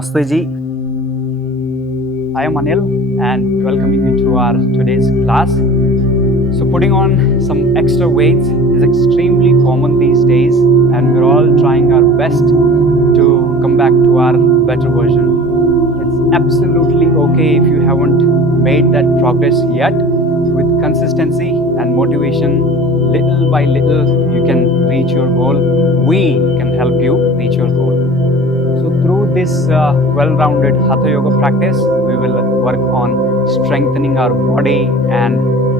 Namaste ji. I am Anil and welcoming you to our today's class. So putting on some extra weights is extremely common these days, and we're all trying our best to come back to our better version. It's absolutely okay if you haven't made that progress yet. With consistency and motivation, little by little, you can reach your goal. We can help you reach your goal. So through this well-rounded Hatha Yoga practice, we will work on strengthening our body, and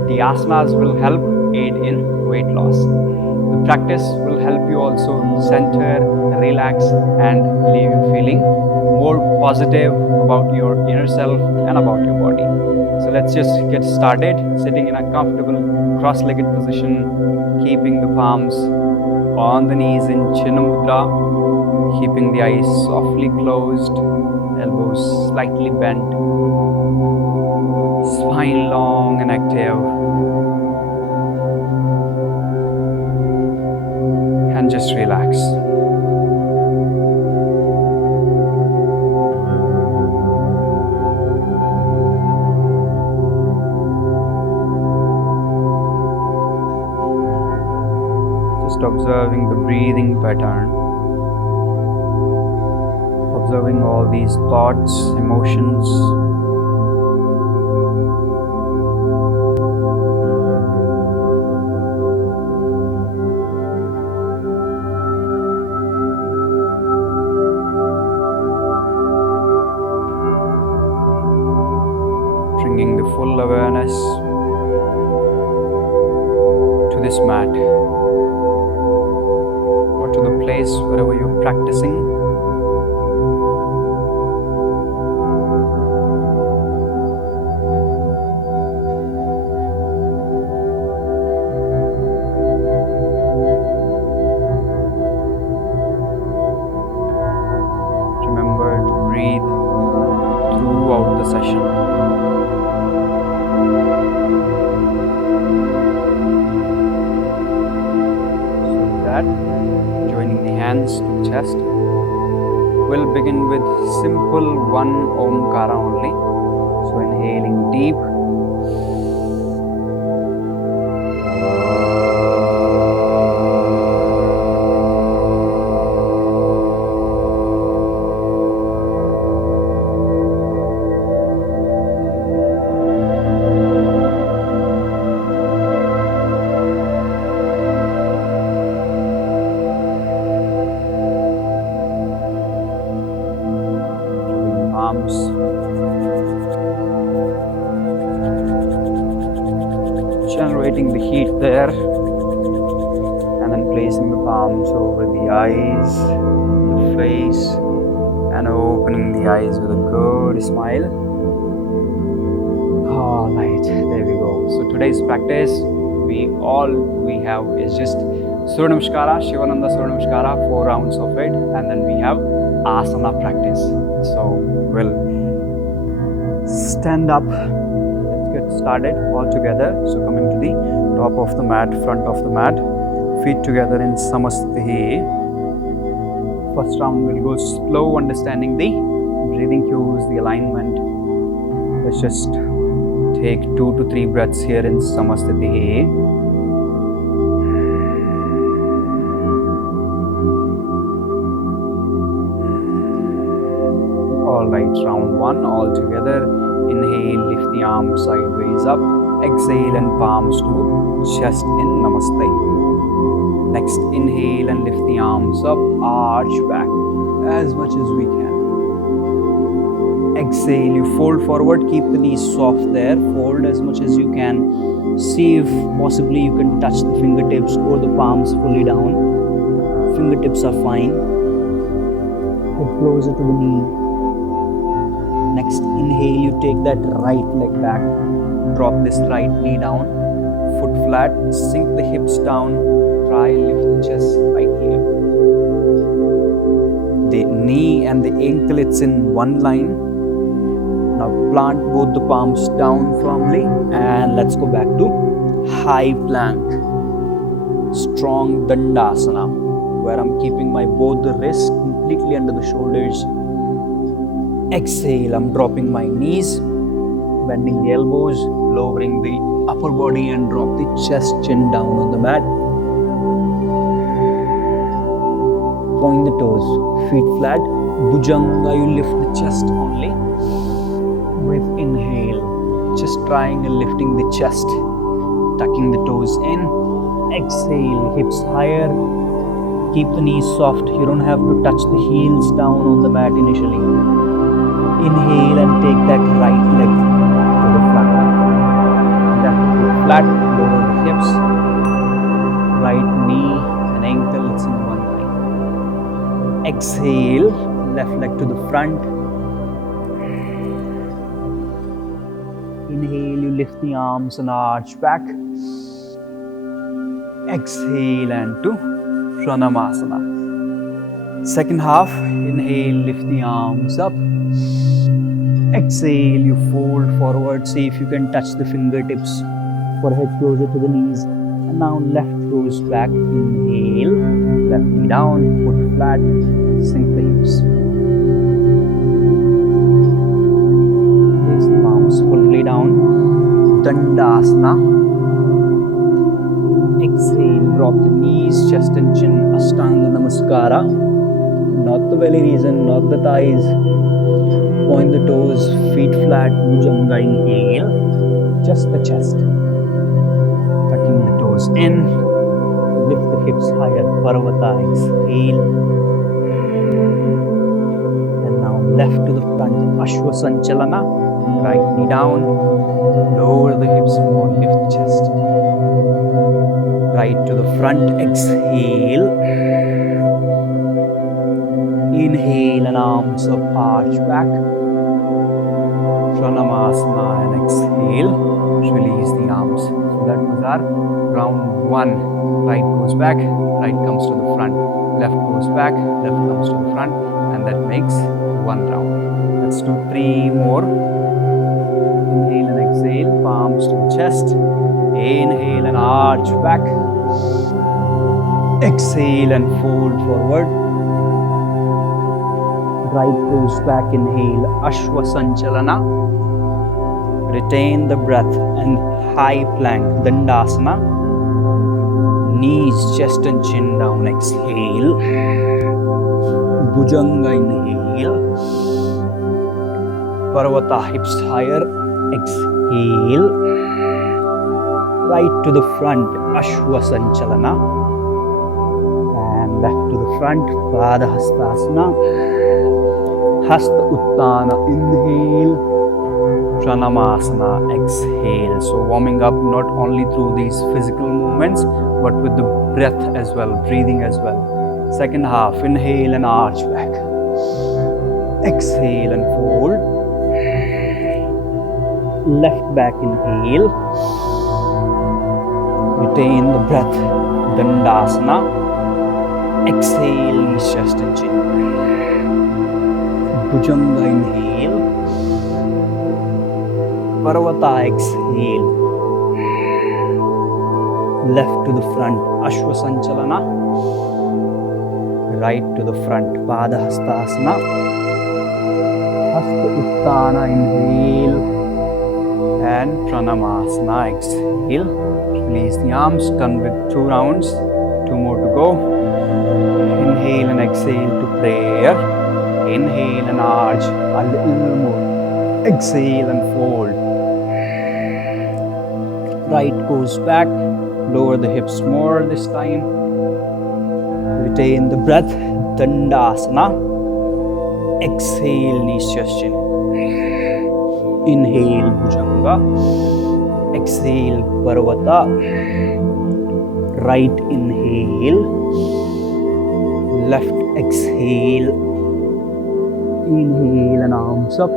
the asanas will help aid in weight loss. The practice will help you also center, relax, and leave you feeling more positive about your inner self and about your body. So let's just get started, sitting in a comfortable cross-legged position, keeping the palms on the knees in Chinna Mudra, keeping the eyes softly closed, elbows slightly bent, spine long and active, and just relax. Just observing the breathing pattern. Observing all these thoughts, emotions. Bringing the full awareness to this mat or to the place wherever you're practicing. Joining the hands to the chest. We'll begin with simple one Omkara only. So inhaling deep. Generating the heat there, and then placing the palms over the eyes, the face, and opening the eyes with a good smile. All right, there we go. So today's practice, we have is just Surya Namaskara, Shivananda Surya Namaskara, 4 rounds of it, and then we have Asana practice. So we'll stand up. Get started all together. So coming to the top of the mat, front of the mat, feet together in Samasthiti. First round we'll go slow, understanding the breathing cues, the alignment. Let's just take 2 to 3 breaths here in Samasthiti. All right, round 1 all together. Inhale, lift the arms sideways up. Exhale and palms to chest in Namaste. Next, inhale and lift the arms up, arch back as much as we can. Exhale, you fold forward, keep the knees soft there, fold as much as you can. See if possibly you can touch the fingertips or the palms fully down. fingertips are fine. Head closer to the knee. Next, inhale, you take that right leg back. Drop this right knee down. Foot flat, sink the hips down. Try lift the chest right here. The knee and the ankle, it's in one line. Now plant both the palms down firmly and let's go back to high plank. Strong Dandasana, where I'm keeping my both the wrists completely under the shoulders. Exhale, I'm dropping my knees, bending the elbows, lowering the upper body and drop the chest, chin down on the mat. Point the toes, feet flat. Bhujanga, you lift the chest only. With inhale, just triangle lifting the chest, tucking the toes in. Exhale, hips higher. Keep the knees soft. You don't have to touch the heels down on the mat initially. Inhale and take that right leg to the front. Left foot flat, lower the hips. Right knee and ankle, it's in one line. Exhale, left leg to the front. Inhale, you lift the arms and arch back. Exhale and to Pranamamasana. Second half, inhale, lift the arms up. Exhale, you fold forward. See if you can touch the fingertips. Forehead closer to the knees. And now left goes back. Inhale, left knee down, foot flat, sink the hips. Place the palms fully down. Dandasana. Exhale, drop the knees, chest and chin, Asana Namaskara. Not the belly region, not the thighs. Point the toes, feet flat, Bhujanga, inhale. Just the chest. Tucking the toes in. Lift the hips higher, Parvata, exhale. And now left to the front, Ashwasanchalana. Right knee down. Lower the hips more, lift the chest. Right to the front, exhale. Inhale and arms up, arch back. Pranamamasana and exhale. Release the arms. So that was our round one. Right goes back, right comes to the front. Left goes back, left comes to the front. And that makes one round. Let's do three more. Inhale and exhale, palms to the chest. Inhale and arch back. Exhale and fold forward. Right goes back, inhale, Ashwasanchalana. Retain the breath and high plank, Dandasana. Knees, chest and chin down, exhale. Bhujanga, inhale. Parvata, hips higher, exhale. Right to the front, Ashwasanchalana. And left to the front, Vasishasana. Hasta Uttana, inhale. Pranamamasana, exhale. So warming up not only through these physical movements, but with the breath as well, breathing as well. Second half, inhale and arch back. Exhale and fold. Left back, inhale. Retain the breath, Dandasana. Exhale, knees, chest and chin. Bhujanga, inhale. Parvata, exhale. Left to the front, Ashwasanchalana. Right to the front, Padahastasana. Hasta Uttana, inhale. And Pranamamasana, exhale. Release the arms, done with 2 rounds. 2 more to go. Inhale and exhale to prayer. Inhale and arch a little more. Exhale and fold. Right goes back. Lower the hips more this time. Retain the breath. Dandasana. Exhale, knees, chest, chin. Inhale, Bhujanga. Exhale, Parvata. Right inhale. left, exhale. Inhale and arms up.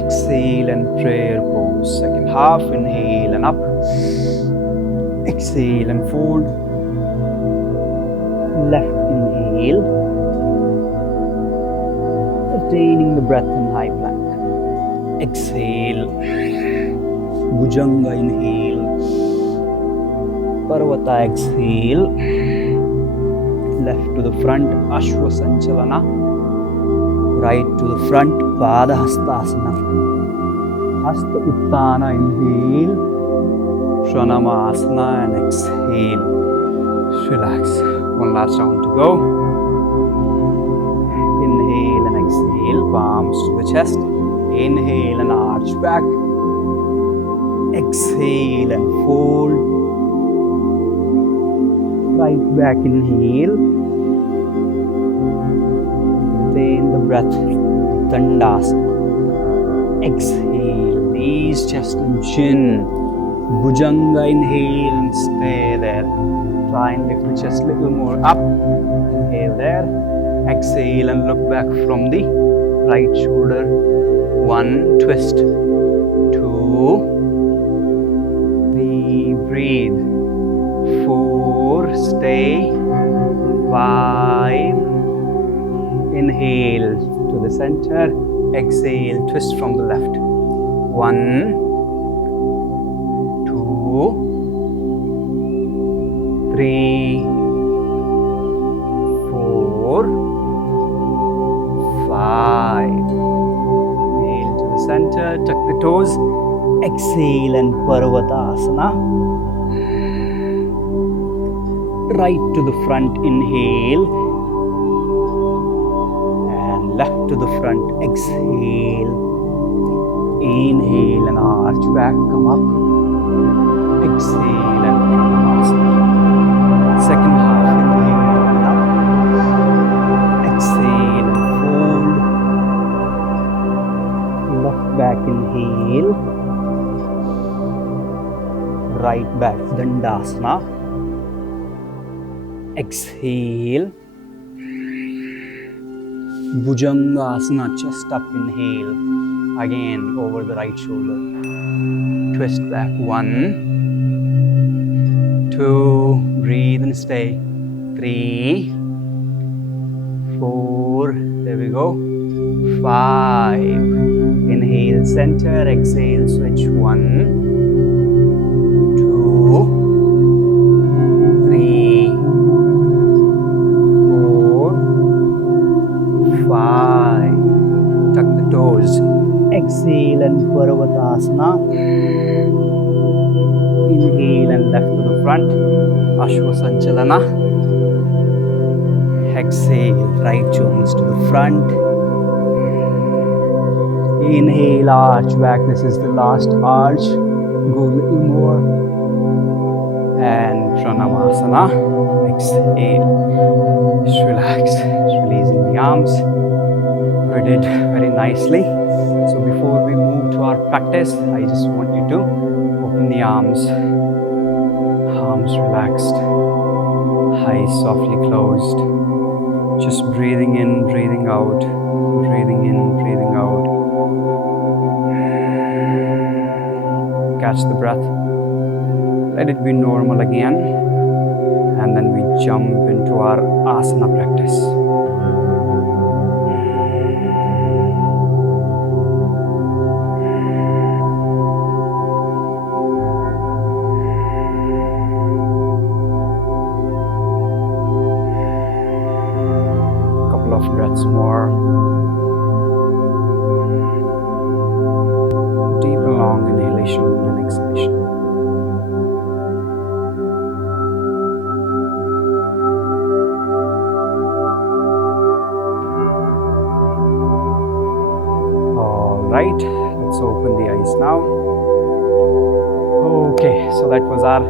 Exhale and prayer pose. Second half, inhale and up. Exhale and fold. Left inhale. Retaining the breath in high plank. Exhale. Bhujanga inhale. Parvata exhale. Left to the front, Ashwa Sanchalana. Right to the front, Padahastasana. Hasta Uttana, inhale. Shanamasana and exhale. Relax. One last round to go. Inhale and exhale, palms to the chest. Inhale and arch back. Exhale and fold. Right back, inhale. Retain the breath, Dandasana. Exhale, knees, chest and chin. Bhujanga, inhale and stay there. Try and lift the chest a little more up. Inhale there. Exhale and look back from the right shoulder. 1, twist. 2, 3, breathe. 4, stay. 5, inhale to the center. Exhale, twist from the left. 1, 2, 3, 4, 5. Inhale to the center, tuck the toes. Exhale and Parvatasana. Right to the front, inhale. And left to the front, exhale. Inhale and arch back, come up. Exhale and Pranavasana. Second half, inhale and up. Exhale and fold. Left back, inhale. Right back, Dandasana. Exhale. Bhujangasana, chest up, inhale. Again over the right shoulder. Twist back. 1, 2, breathe and stay. 3, 4, there we go. 5, inhale, center, exhale, switch. 1, 2, 3, 4, 5. Tuck the toes. Exhale and Parvatasana. Inhale and left to the front. Ashwa Sanchalana. Exhale, right joints to the front. Inhale, arch back. This is the last arch. Go a little more. And Pranavasana. Exhale. Just relax. Just releasing the arms. We did very nicely. So before we move to our practice, I just want you to open the arms. Arms relaxed. Eyes softly closed. Just breathing in, breathing out. Breathing in, breathing out. Catch the breath. Let it be normal again. And then we jump into our asana practice. Breaths more. Deep and long inhalation and exhalation. All right, let's open the eyes now. Okay, so that was our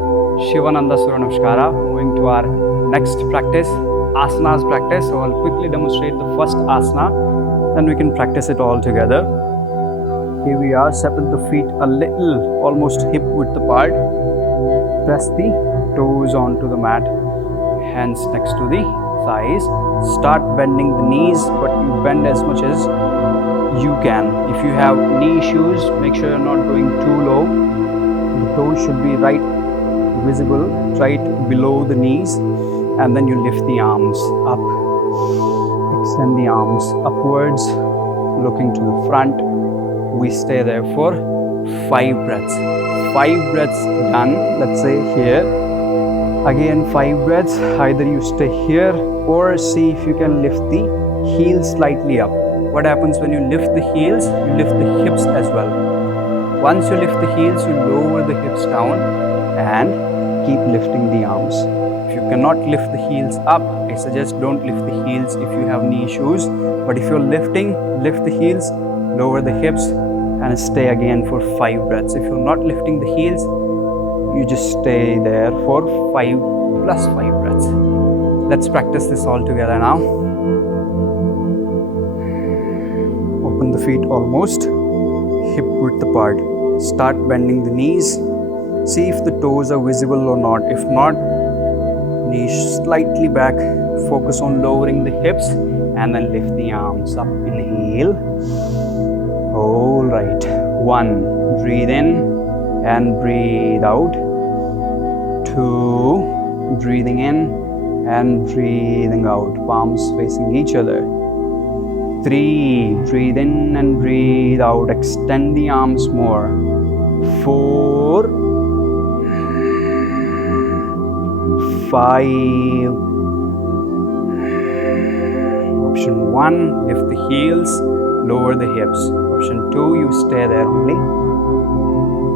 Shivananda Surya Namaskara. Moving to our next practice, asanas practice. So I'll quickly demonstrate the first asana, then we can practice it all together. Here we are, separate the feet a little, almost hip width apart. Press the toes onto the mat, hands next to the thighs. Start bending the knees, but you bend as much as you can. If you have knee issues, make sure you're not going too low. The toes should be right visible, right below the knees, and then you lift the arms up. Extend the arms upwards, looking to the front. We stay there for 5 breaths. 5 breaths done, let's say here. Again 5 breaths, either you stay here or see if you can lift the heels slightly up. What happens when you lift the heels? You lift the hips as well. Once you lift the heels, you lower the hips down and keep lifting the arms. If you cannot lift the heels up, I suggest don't lift the heels if you have knee issues. But if you're lifting, lift the heels, lower the hips, and stay again for 5 breaths. If you're not lifting the heels, you just stay there for 5 plus 5 breaths. Let's practice this all together now. Open the feet almost hip width apart. Start bending the knees. See if the toes are visible or not. If not, knees slightly back. Focus on lowering the hips and then lift the arms up. Inhale. All right. 1. Breathe in and breathe out. 2. Breathing in and breathing out. Palms facing each other. 3. Breathe in and breathe out. Extend the arms more. 4. 5. Option 1, lift the heels, lower the hips. Option 2, you stay there only.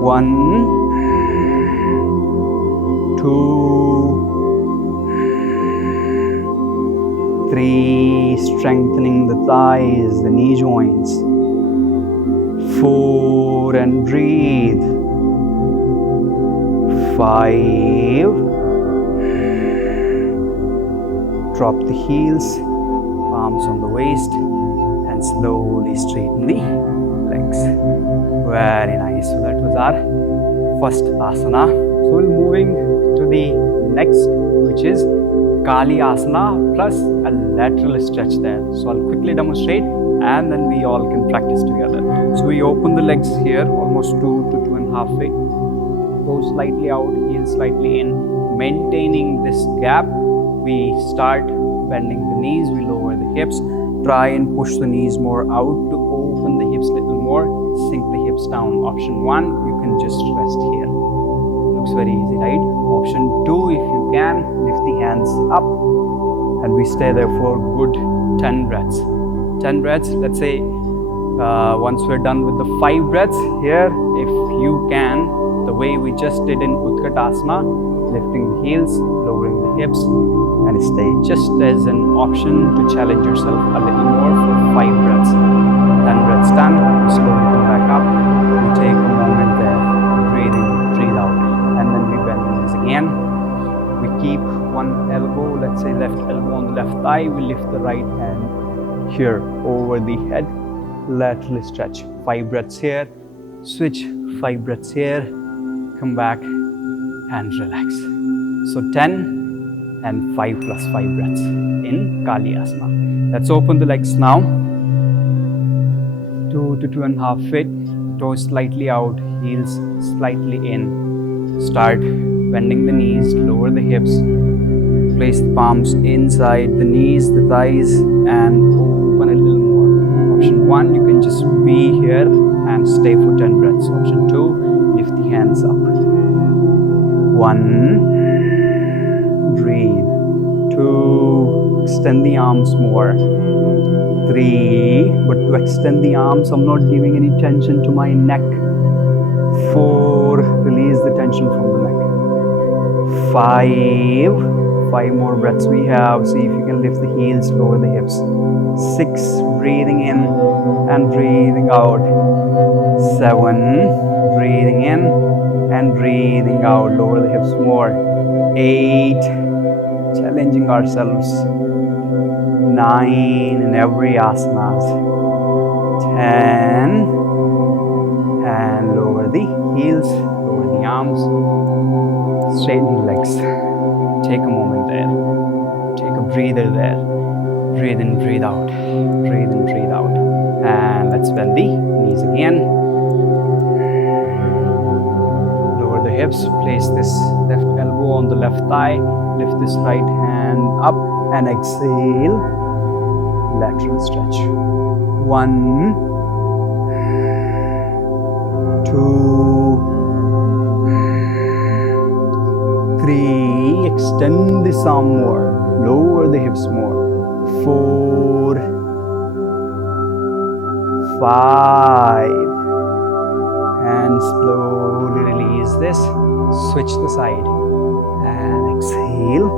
1, 2, 3, strengthening the thighs, the knee joints. 4, and breathe. 5. Drop the heels, palms on the waist, and slowly straighten the legs. Very nice. So that was our first asana. So we're moving to the next, which is Kaliasana plus a lateral stretch there. So I'll quickly demonstrate and then we all can practice together. So we open the legs here almost 2 to 2.5 feet. Toes slightly out, heels slightly in. Maintaining this gap, we start bending the knees, we lower the hips. Try and push the knees more out to open the hips a little more. Sink the hips down. Option 1, you can just rest here. Looks very easy, right? Option 2, if you can, lift the hands up and we stay there for good 10 breaths. 10 breaths, let's say once we're done with the 5 breaths here, if you can, the way we just did in Utkatasana, lifting the heels, lowering the hips, and stay just as an option to challenge yourself a little more for 5 breaths. 10 breaths done, slowly come back up. We take a moment there, breathe in, breathe out, and then we bend the knees again. We keep one elbow, let's say left elbow on the left thigh. We lift the right hand here over the head, lateral stretch. 5 breaths here, switch, 5 breaths here, come back and relax. So 10 and 5 plus 5 breaths in Kaliasana. Let's open the legs now. 2 to 2.5 feet, toes slightly out, heels slightly in. Start bending the knees, lower the hips. Place the palms inside the knees, the thighs, and open a little more. Option 1, you can just be here and stay for 10 breaths. Option 2, lift the hands up. 1, breathe. 2, extend the arms more. 3, but to extend the arms, I'm not giving any tension to my neck. 4, release the tension from the neck. 5 more breaths we have. See if you can lift the heels, lower the hips. 6, breathing in and breathing out. 7, breathing in and breathing out. Lower the hips more. 8, challenging ourselves. 9 in every asanas. 10, and lower the heels, lower the arms, straighten the legs. Take a moment there. Take a breather there. Breathe in, breathe out. Breathe in, breathe out. And let's bend the knees again. Lower the hips. Place this left elbow on the left thigh. Lift this right hand up and exhale. Lateral stretch. 1, 2, 3. Extend this arm more. Lower the hips more. 4, 5. And slowly release this. Switch the side. And exhale.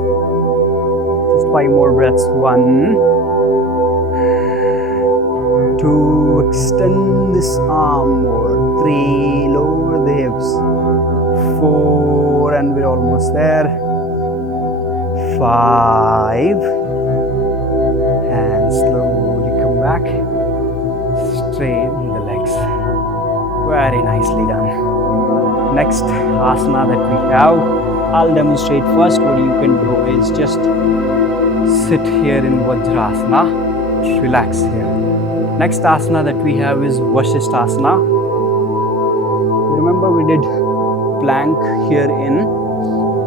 Just 5 more breaths. 1, 2. Extend this arm more. 3. Lower the hips. 4. And we're almost there. 5. And slowly come back. Straighten the legs. Very nicely done. Next asana that we have, I'll demonstrate first. What you can do is just sit here in Vajrasana. Relax here. Next asana that we have is Vasishasana. Remember we did plank here in,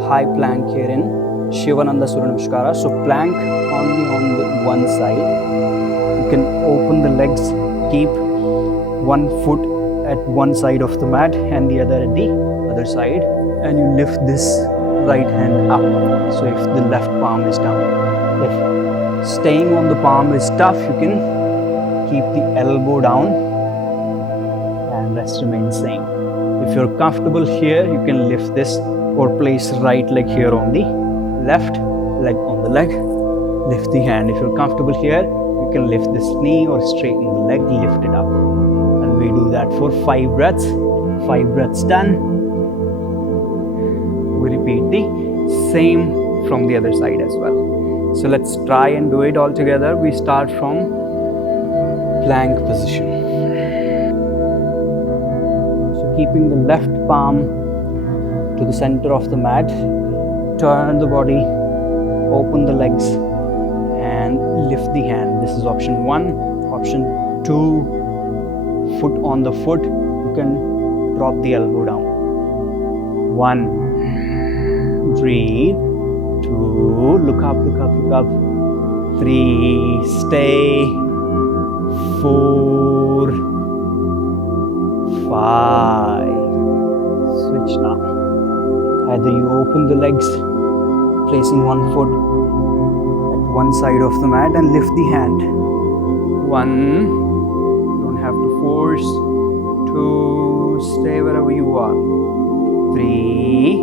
high plank here in Shivananda Surya Namaskar. So plank only on the one side. You can open the legs, keep one foot at one side of the mat and the other at the other side, and you lift this right hand up. So if the left palm is down, if staying on the palm is tough, you can keep the elbow down and rest remain same. If you're comfortable here, you can lift this or place right leg here on the left, leg on the leg, lift the hand. If you're comfortable here, you can lift this knee or straighten the leg, lift it up. And we do that for 5 breaths. 5 breaths done. We repeat the same from the other side as well. So let's try and do it all together. We start from plank position. So keeping the left palm to the center of the mat, turn the body, open the legs and lift the hand. This is option 1. Option 2, foot on the foot, you can drop the elbow down. 1, breathe. 2, look up, look up, look up. 3, stay. 4, 5. Switch now. Either you open the legs, placing one foot at one side of the mat and lift the hand. 1, don't have to force. 2, stay wherever you are. 3,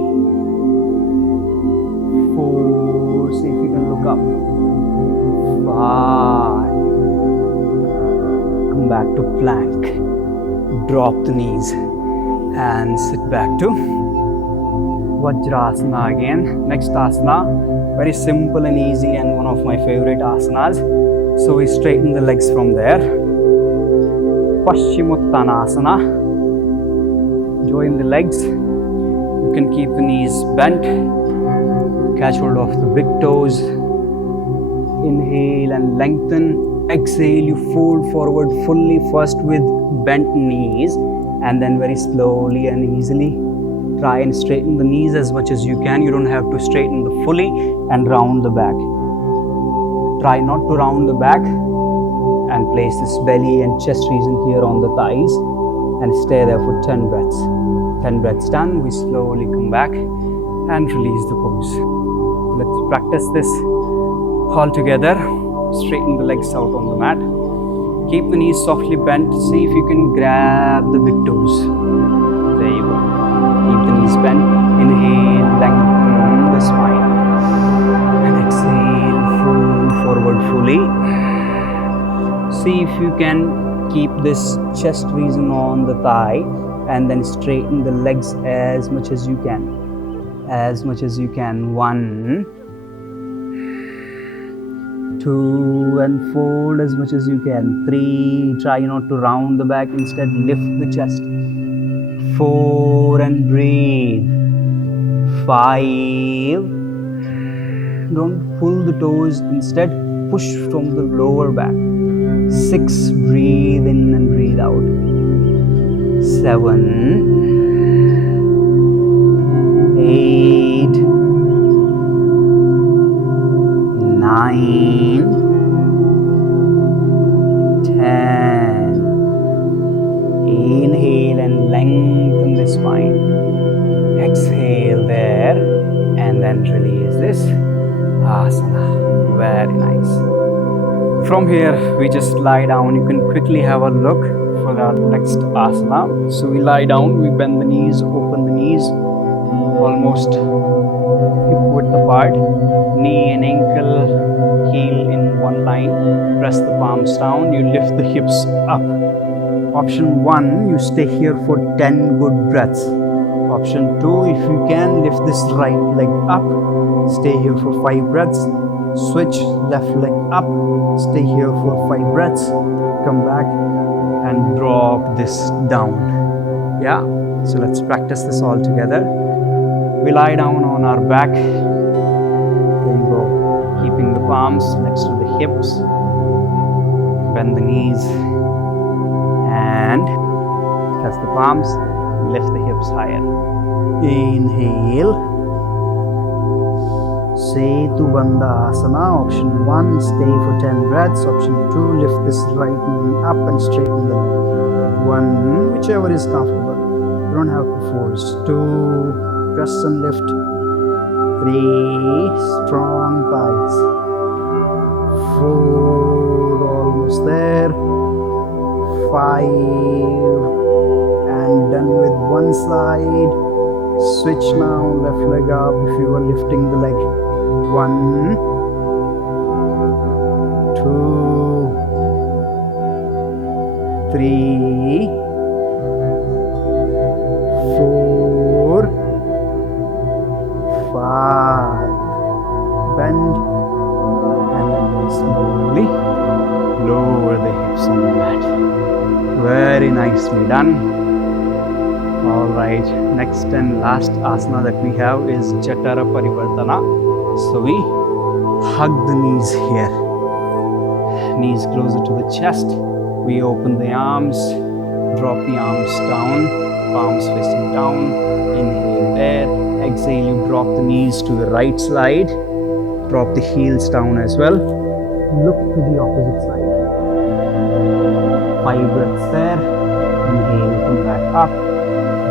4, see if you can look up. 5, come back to plank. Drop the knees and sit back to Vajrasana again. Next asana, very simple and easy and one of my favorite asanas. So we straighten the legs from there. Paschimottanasana. Join the legs. You can keep the knees bent. Catch hold of the big toes. Inhale and lengthen. Exhale, you fold forward fully, first with bent knees and then very slowly and easily try and straighten the knees as much as you can. You don't have to straighten the fully and round the back. Try not to round the back and place this belly and chest region here on the thighs and stay there for 10 breaths. 10 breaths done, we slowly come back and release the pose. Let's practice this all together. Straighten the legs out on the mat. Keep the knees softly bent. See if you can grab the big toes. There you go. Keep the knees bent. Inhale, lengthen the spine. And exhale, fold forward fully. See if you can keep this chest region on the thigh and then straighten the legs as much as you can. As much as you can. 1, 2, and fold as much as you can. 3, try not to round the back, instead lift the chest. 4, and breathe. 5, Don't pull the toes. Instead, push from the lower back. 6. Breathe in and breathe out. 7. 8. 9. 10. Inhale and lengthen the spine. Exhale there and then release this. Asana. Very nice. From here, we just lie down. You can quickly have a look for our next asana. So we lie down, we bend the knees, open the knees, almost hip width apart, knee and ankle, heel in one line. Press the palms down, you lift the hips up. Option 1, you stay here for 10 good breaths. Option 2, if you can, lift this right leg up, stay here for 5 breaths. Switch, left leg up, stay here for 5 breaths. Come back and drop this down. Yeah, so let's practice this all together. We lie down on our back. There you go. Keeping the palms next to the hips. Bend the knees and press the palms. Lift the hips higher. Inhale. Setu Bandhasana. Option 1, stay for 10 breaths. Option 2, lift this right knee up and straighten the leg. 1, whichever is comfortable. You don't have to force. 2, press and lift. 3, strong thighs. 4, almost there. 5, and done with one side. Switch now, left leg up if you are lifting the leg. 1, 2, 3, 4, 5. Bend and then slowly lower the hips on the mat. Very nicely done. Alright, next and last asana that we have is Jatara Parivartana. So we hug the knees here. Knees closer to the chest. We open the arms, drop the arms down, palms facing down. Inhale there. Exhale, you drop the knees to the right side. Drop the heels down as well. Look to the opposite side. 5 breaths there. Inhale, come back up.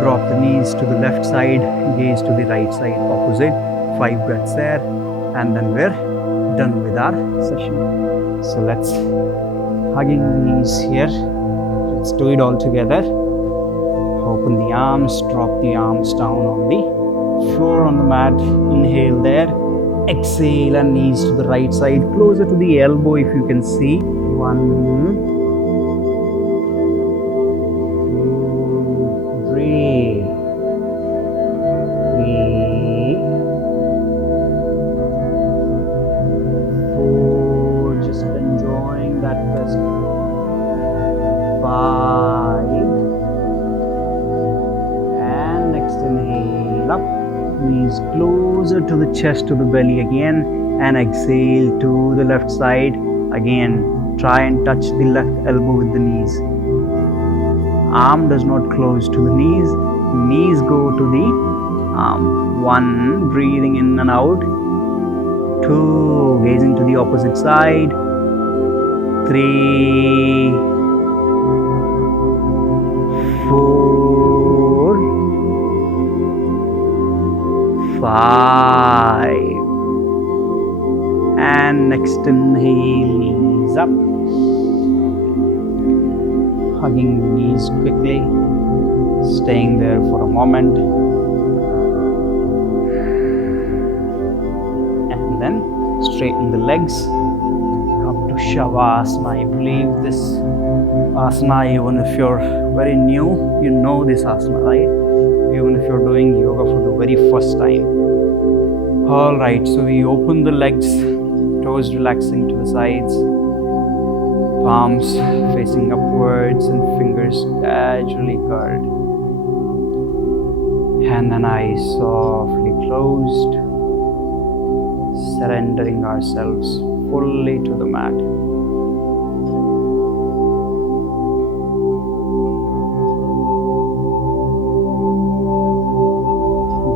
Drop the knees to the left side, gaze to the right side, opposite. 5 breaths there, and then we're done with our session. So let's hugging the knees here. Let's do it all together. Open the arms, drop the arms down on the floor on the mat. Inhale there. Exhale and knees to the right side, closer to the elbow if you can see. 1. Closer to the chest, to the belly again, and exhale to the left side. Again, try and touch the left elbow with the knees. Arm does not close to the knees. Knees go to the arm. 1, breathing in and out. 2, gazing to the opposite side. 3, 4, 5, and next inhale, knees up, hugging the knees quickly, staying there for a moment, and then straighten the legs, come to Savasana. I believe this asana, even if you're very new, you know this asana, right? Even if you're doing yoga for the very first time. Alright, so we open the legs, toes relaxing to the sides, palms facing upwards and fingers gradually curled. And then eyes softly closed. surrendering ourselves fully to the mat.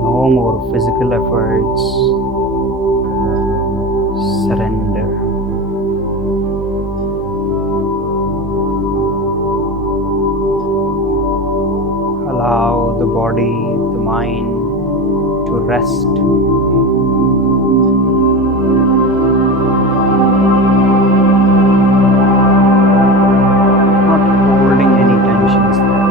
No more physical efforts. Surrender. Allow the body, the mind to rest. Not holding any tensions there.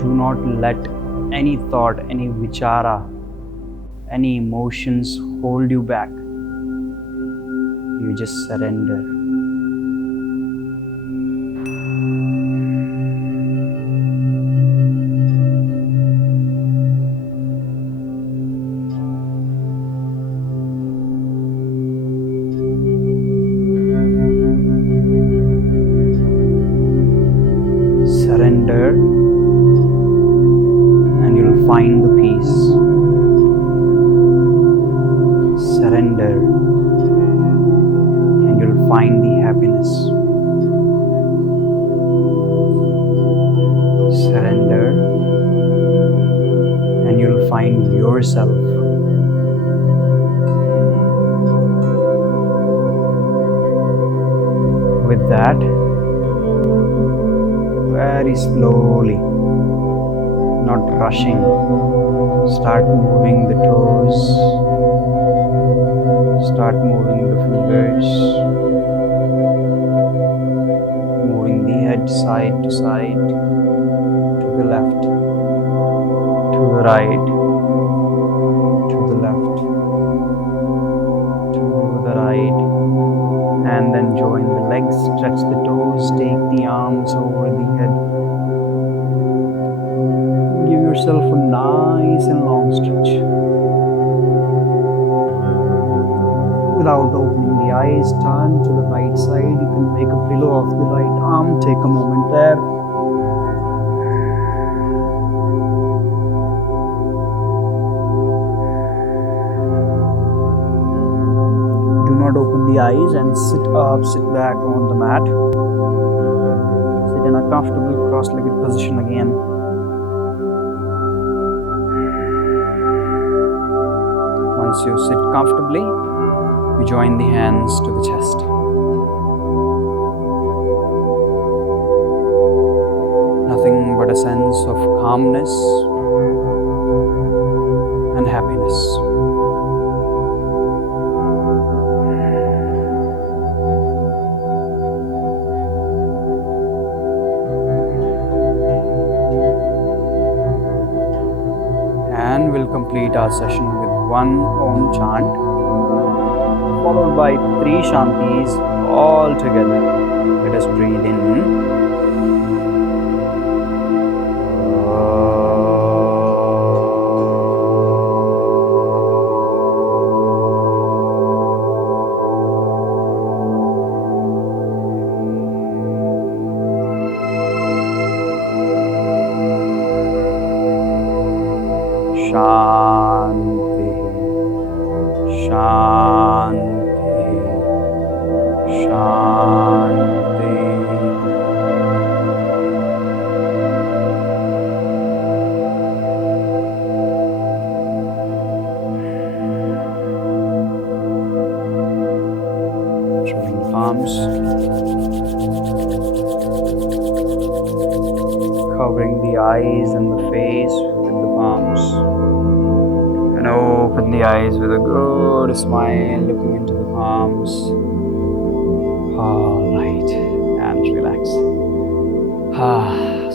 Do not let any thought, any vichara, any emotions hold you back. You just surrender. Surrender, and you'll find the peace. Surrender, and you'll find the happiness. Surrender, and you'll find yourself. With that, very slowly, not rushing, start moving the toes, start moving the fingers, moving the head side to side, to the left, to the right, to the left, to the right, and then join the legs, stretch the toes, take the arms over the head. Give yourself a nice and long stretch. Without opening the eyes, turn to the right side. You can make a pillow of the right arm. Take a moment there. Do not open the eyes and sit up, sit back on the mat. Sit in a comfortable cross-legged position again. Once you sit comfortably, you join the hands to the chest. Nothing but a sense of calmness and happiness. And we'll complete our session with one Om chant, followed by 3 Shantis all together. Let us breathe in. Shanti, Shanti, Shanti. Showing the palms, covering the eyes and the face with the palms. And open the eyes with a good smile, looking into the palms. All right, and relax.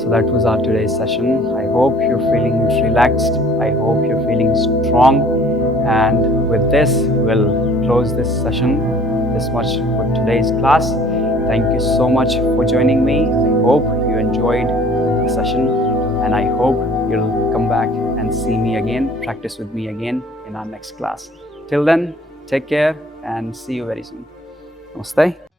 So that was our today's session. I hope you're feeling relaxed. I hope you're feeling strong. And with this, we'll close this session. This much for today's class. Thank you so much for joining me. I hope you enjoyed the session, and I hope you'll come back and see me again, practice with me again in our next class. Till then, take care and see you very soon. Namaste.